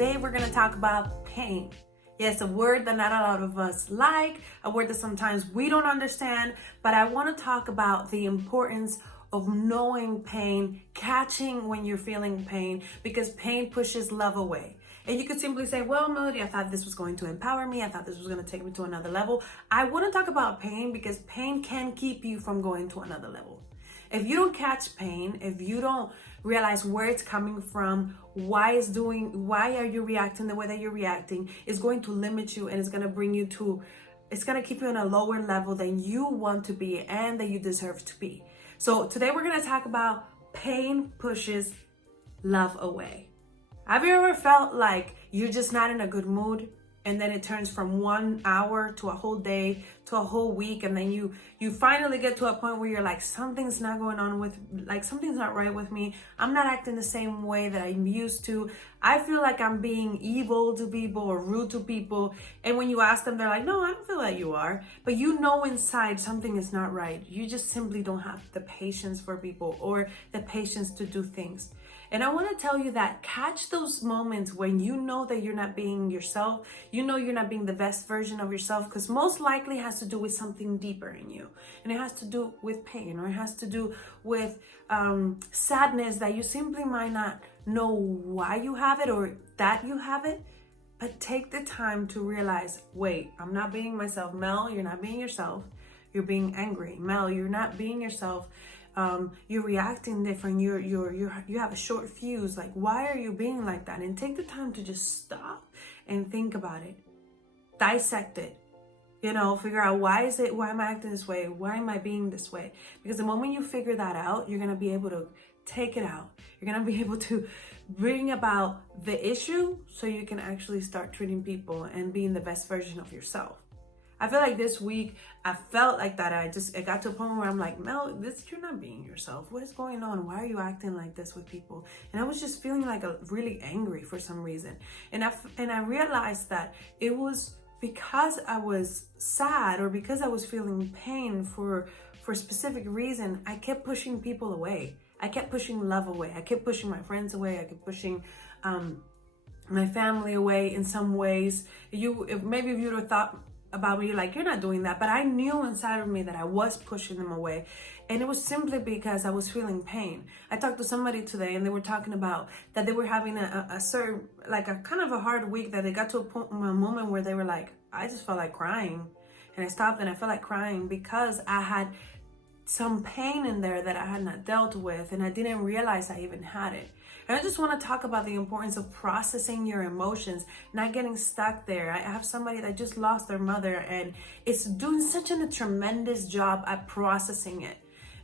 Today we're going to talk about pain. Yes, a word that not a lot of us like, a word that sometimes we don't understand, but I want to talk about the importance of knowing pain, catching when you're feeling pain, because pain pushes love away. And you could simply say, well, Melody, I thought this was going to empower me. I thought this was going to take me to another level. I want to talk about pain because pain can keep you from going to another level. If you don't catch pain, if you don't realize where it's coming from, why are you reacting the way that you're reacting, it's going to limit you and it's going to keep you on a lower level than you want to be and that you deserve to be. So today we're going to talk about pain pushes love away. Have you ever felt like you're just not in a good mood and then it turns from 1 hour to a whole day to a whole week, and then you finally get to a point where you're like, something's not right with me. I'm not acting the same way that I'm used to. I feel like I'm being evil to people or rude to people. And when you ask them, they're like, no, I don't feel like you are. But you know inside something is not right. You just simply don't have the patience for people or the patience to do things. And I want to tell you that catch those moments when you know that you're not being yourself, you know you're not being the best version of yourself, because most likely it has to do with something deeper in you. And it has to do with pain, or it has to do with sadness that you simply might not know why you have it or that you have it. But take the time to realize, wait, I'm not being myself. Mel, you're not being yourself. You're being angry. Mel, you're not being yourself. You're reacting different. You have a short fuse. Like, why are you being like that? And take the time to just stop and think about it. Dissect it. Figure out why am I acting this way? Why am I being this way? Because the moment you figure that out, you're going to be able to take it out. You're going to be able to bring about the issue so you can actually start treating people and being the best version of yourself. I feel like this week, I felt like that. I got to a point where I'm like, Mel, you're not being yourself. What is going on? Why are you acting like this with people? And I was just feeling like really angry for some reason. And I realized that it was because I was sad or because I was feeling pain for a specific reason. I kept pushing people away. I kept pushing love away. I kept pushing my friends away. I kept pushing my family away in some ways. If you would have thought about me, like, you're not doing that, but I knew inside of me that I was pushing them away, and it was simply because I was feeling pain. I talked to somebody today and they were talking about that they were having a certain, like, a kind of a hard week, that they got to a moment where they were like, I just felt like crying, and I stopped and I felt like crying because I had some pain in there that I had not dealt with, and I didn't realize I even had it. And I just want to talk about the importance of processing your emotions, not getting stuck there. I have somebody that just lost their mother, and it's doing such a tremendous job at processing it,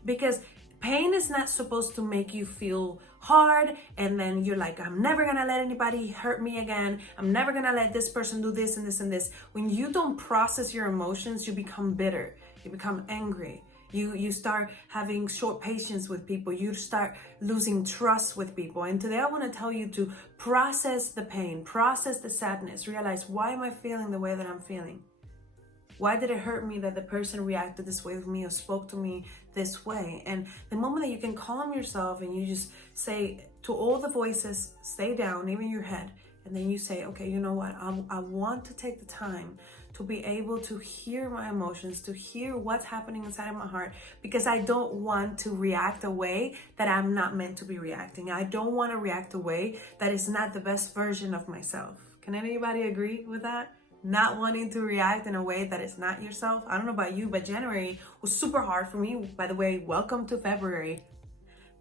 because pain is not supposed to make you feel hard and then you're like, I'm never gonna let anybody hurt me again. I'm never gonna let this person do this and this and this. When you don't process your emotions, you become bitter, you become angry. You start having short patience with people. You start losing trust with people. And today I want to tell you to process the pain, process the sadness, realize, why am I feeling the way that I'm feeling? Why did it hurt me that the person reacted this way with me or spoke to me this way? And the moment that you can calm yourself and you just say to all the voices, stay down, even your head, and then you say, okay, you know what? I want to take the time to be able to hear my emotions, to hear what's happening inside of my heart, because I don't want to react a way that I'm not meant to be reacting. I don't want to react a way that is not the best version of myself. Can anybody agree with that? Not wanting to react in a way that is not yourself. I don't know about you, but January was super hard for me. By the way, welcome to February.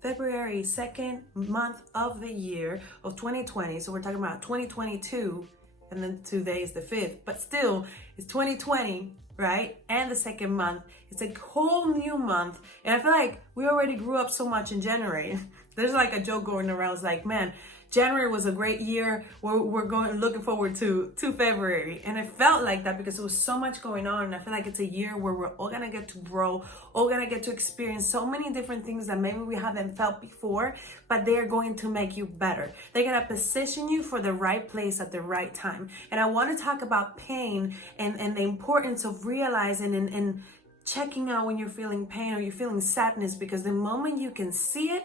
February, second month of the year of 2020. So we're talking about 2022. And then today is the 5th, but still it's 2020, right? And the second month, it's a whole new month. And I feel like we already grew up so much in January. There's like a joke going around. It's like, man, January was a great year. We're looking forward to February. And it felt like that because there was so much going on. And I feel like it's a year where we're all gonna get to grow, all gonna get to experience so many different things that maybe we haven't felt before, but they're going to make you better. They're gonna position you for the right place at the right time. And I wanna talk about pain and the importance of realizing and checking out when you're feeling pain or you're feeling sadness, because the moment you can see it,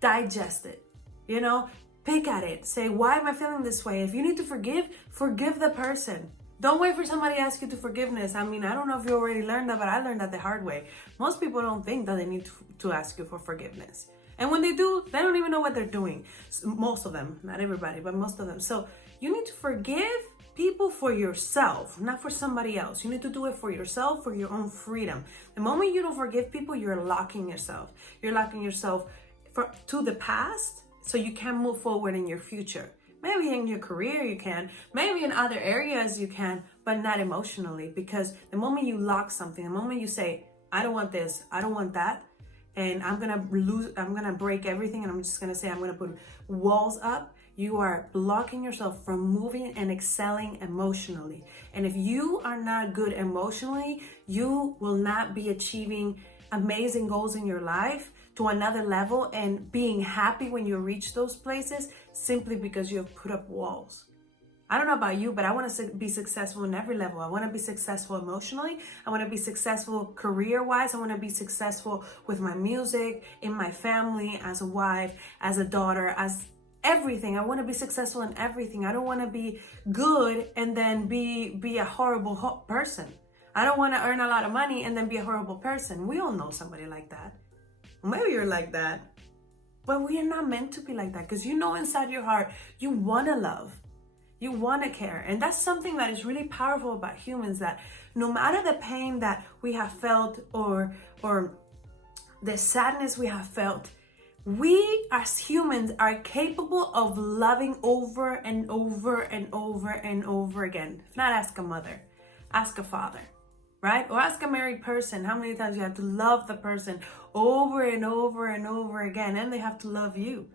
digest it. Pick at it. Say, why am I feeling this way? If you need to forgive the person. Don't wait for somebody to ask you to forgiveness. I mean, I don't know if you already learned that, but I learned that the hard way. Most people don't think that they need to ask you for forgiveness. And when they do, they don't even know what they're doing. Most of them, not everybody, but most of them. So you need to forgive people for yourself, not for somebody else. You need to do it for yourself, for your own freedom. The moment you don't forgive people, you're locking yourself. You're locking yourself to the past, so you can't move forward in your future. Maybe in your career you can, maybe in other areas you can, but not emotionally. Because the moment you lock something, the moment you say, I don't want this, I don't want that, and I'm gonna break everything, and I'm just gonna say I'm gonna put walls up, you are blocking yourself from moving and excelling emotionally. And if you are not good emotionally, you will not be achieving amazing goals in your life to another level and being happy when you reach those places, simply because you have put up walls. I don't know about you, but I want to be successful in every level. I want to be successful emotionally. I want to be successful career-wise. I want to be successful with my music, in my family, as a wife, as a daughter, as everything. I want to be successful in everything. I don't want to be good and then be a horrible person. I don't want to earn a lot of money and then be a horrible person. We all know somebody like that. Maybe you're like that, but we are not meant to be like that, because you know inside your heart you want to love, you want to care. And that's something that is really powerful about humans, that no matter the pain that we have felt or the sadness we have felt, we as humans are capable of loving over and over and over and over again. If not, ask a mother, ask a father, right? Or ask a married person how many times you have to love the person over and over and over again, and they have to love you.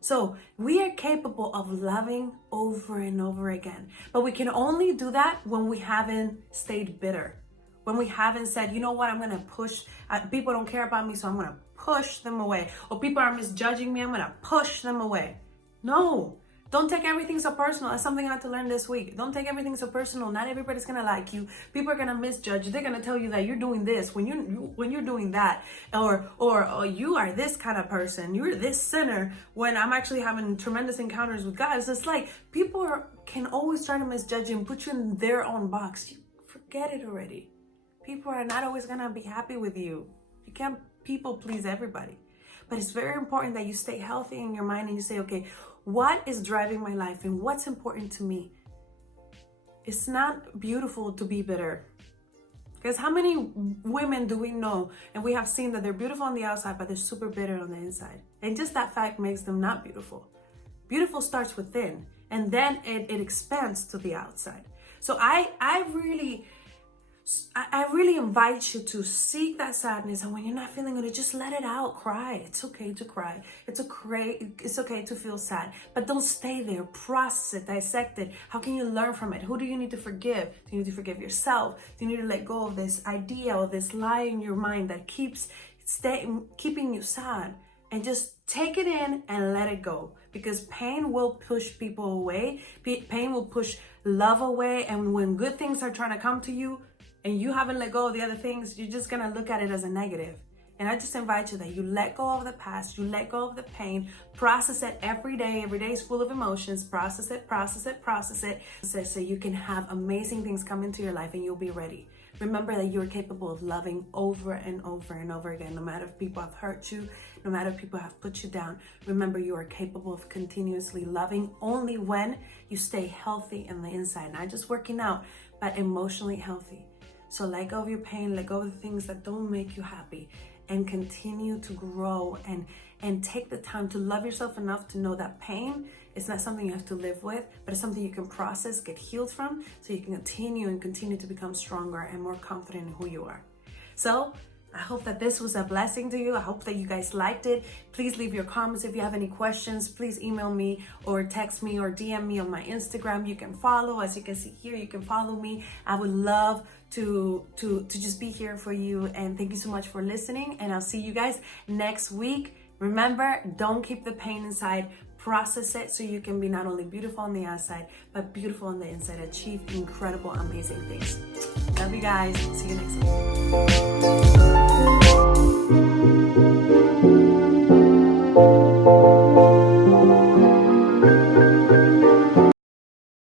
So we are capable of loving over and over again, but we can only do that when we haven't stayed bitter, when we haven't said, you know what, I'm going to push, people don't care about me, so I'm going to push them away. Or people are misjudging me, I'm going to push them away. No. Don't take everything so personal. That's something I had to learn this week. Don't take everything so personal. Not everybody's gonna like you. People are gonna misjudge you. They're gonna tell you that you're doing this when you're doing that, or you are this kind of person. You're this sinner, when I'm actually having tremendous encounters with God. It's just like people can always try to misjudge you and put you in their own box. Forget it already. People are not always gonna be happy with you. You can't people please everybody. But it's very important that you stay healthy in your mind and you say, okay, what is driving my life and what's important to me? It's not beautiful to be bitter. Because how many women do we know and we have seen that they're beautiful on the outside, but they're super bitter on the inside? And just that fact makes them not beautiful. Beautiful starts within, and then it expands to the outside. So I really invite you to seek that sadness, and when you're not feeling it, just let it out. Cry. It's okay to cry. It's okay to feel sad, but don't stay there. Process it, dissect it. How can you learn from it? Who do you need to forgive? Do you need to forgive yourself? Do you need to let go of this idea or this lie in your mind that keeps keeping you sad? And just take it in and let it go, because pain will push people away. Pain will push love away, and when good things are trying to come to you, and you haven't let go of the other things, you're just gonna look at it as a negative. And I just invite you that you let go of the past, you let go of the pain, process it every day. Every day is full of emotions. Process it, so you can have amazing things come into your life and you'll be ready. Remember that you're capable of loving over and over and over again. No matter if people have hurt you, no matter if people have put you down, remember you are capable of continuously loving only when you stay healthy in the inside. Not just working out, but emotionally healthy. So let go of your pain, let go of the things that don't make you happy, and continue to grow and take the time to love yourself enough to know that pain is not something you have to live with, but it's something you can process, get healed from, so you can continue to become stronger and more confident in who you are. So I hope that this was a blessing to you. I hope that you guys liked it. Please leave your comments. If you have any questions, please email me or text me or DM me on my Instagram. You can follow, as you can see here, you can follow me. I would love to just be here for you. And thank you so much for listening. And I'll see you guys next week. Remember, don't keep the pain inside. Process it so you can be not only beautiful on the outside, but beautiful on the inside. Achieve incredible, amazing things. Love you guys. See you next week.